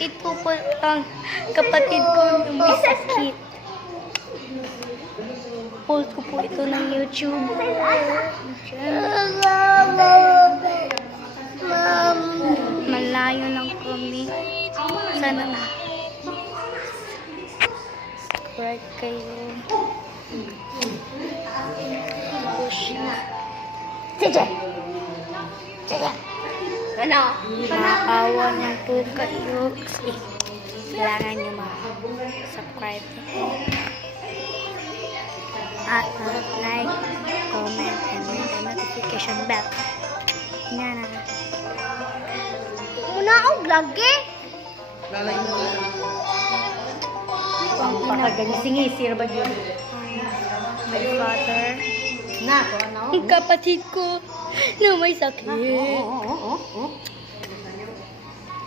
Ito po ang kapatid ko na may sakit. Post ko po ito ng YouTube. Malayo lang kami. Sana na. Subscribe kayo. Ito siya. Sige! Sige! Ano? Maawa na po kayo kasi kailangan nyo mag-subscribe at like, comment, and hit the notification bell. Yan na. Muna ako vlog eh. Lalagyan mo. Pagkagagising-isir ba yun? My father. Na, ano? Ang kapatid ko na may sakit.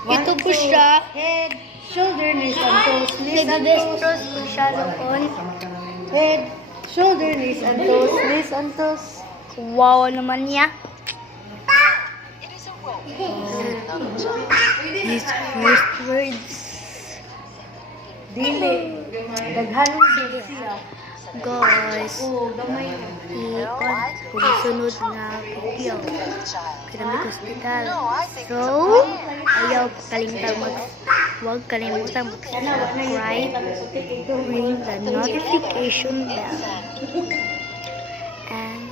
Ito po siya. Head, shoulder, knees and toes, knees and toes. Nagdestros po siya noon. Head, shoulder, knees and toes, knees and toes. Wow naman niya. His first words. Dili. Daghanong siya. Guys, Oh, gamay. kung sunod na video Pyramid Hospital. So, huwag kalimutan mag-subscribe, ring the notification bell, and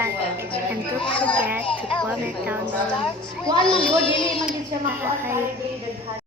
like, and don't forget to comment down below. Kuan mo, dili man din siya makuha. Bye.